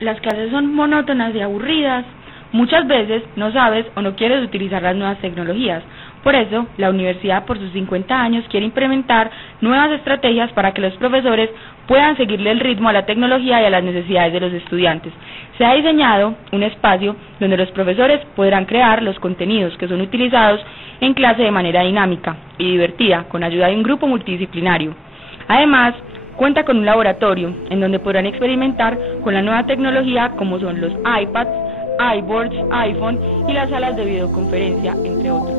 las clases son monótonas y aburridas. Muchas veces no sabes o no quieres utilizar las nuevas tecnologías. Por eso, la universidad por sus 50 años quiere implementar nuevas estrategias para que los profesores puedan seguirle el ritmo a la tecnología y a las necesidades de los estudiantes. Se ha diseñado un espacio donde los profesores podrán crear los contenidos que son utilizados en clase de manera dinámica y divertida, con ayuda de un grupo multidisciplinario. Además, cuenta con un laboratorio en donde podrán experimentar con la nueva tecnología como son los iPads, iBoards, iPhone y las salas de videoconferencia, entre otros.